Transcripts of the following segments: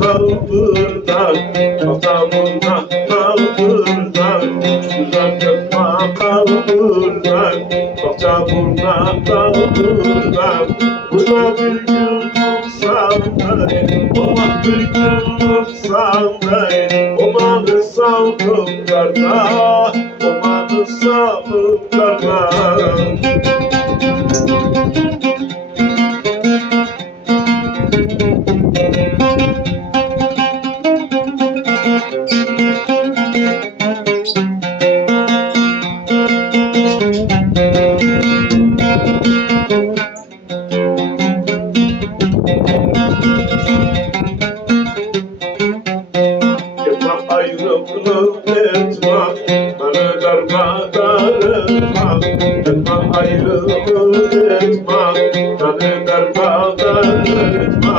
Kaldırdan, hatamına kaldırdan, güzel yapma kaldırdan, hatamına kaldırdan. Buna bir gün sandayım, ona bir gün sandayım, omanı saldım karda, omanı saldım karda. Yapma ayrılık etme, bana darmadağın etme. Yapma ayrılık etme, bana darmadağın etme.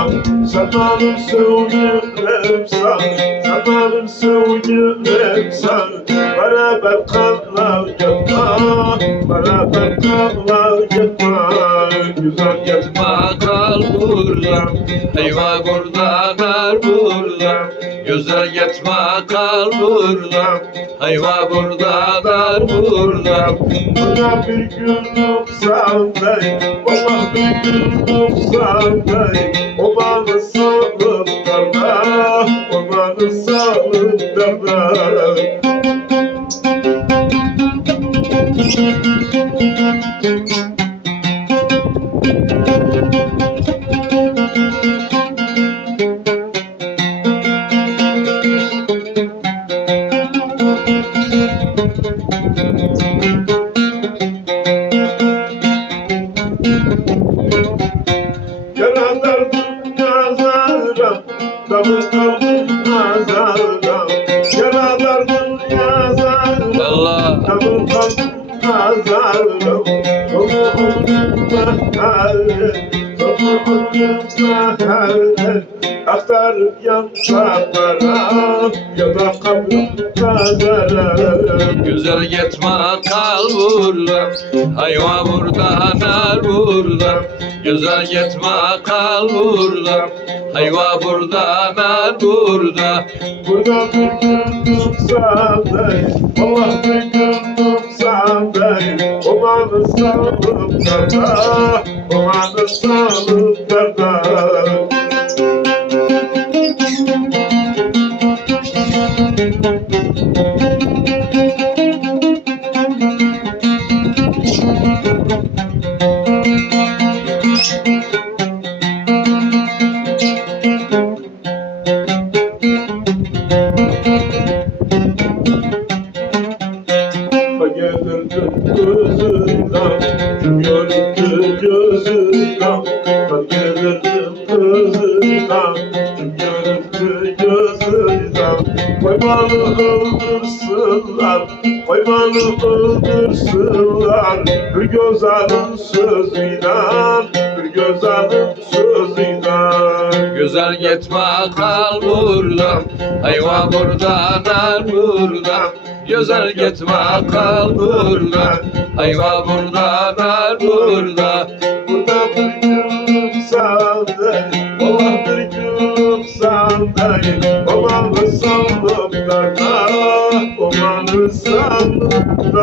Sanarım sevgilim sen, sanarım sevgilim sen. Beraber kanlar yapma, beraber kanlar yapma. Güzel yapma Kal burada, eyvah burada, kal burada. Güzel gitme kal burada, eyvah burada, kal burada. Bana bir günlük sandayım, bana bir günlük sandayım. O bana sağlık darda, o bana sağlık darda. Yaralardım yazara, damı kaldım nazara. Yaralardım yazara, Allah. damı kaldım nazara. Sonu oldum mahalle, sonu oldum mahalle. Aktarıp yanlarına, ya da kabrim kazara. Güzel gitme kal burada, eyvah burada, kal burada. Güzel gitme kal burada, eyvah burada, kal burada. Burada bir günlük sandayım, Allah bir günlük sandayım. Omanı sağlık darda, omanı sağlık darda. Gelirdim kızıyla, görüntü gözüyle. Gelirdim kızıyla, görüntü gözüyle. Vay bana öldürsünler, vay bana öldürsünler. Bir güzelin sözüyle, bir güzelin sözüyle. Güzel gitme kal burada, eyvah burada, kal burada. Güzel gitme kal burada, eyvah burada, kal burada. Burada bir günlük sandayım, Allah bir günlük sandayım. Omanı sandıklarına, omanı sandıklarına.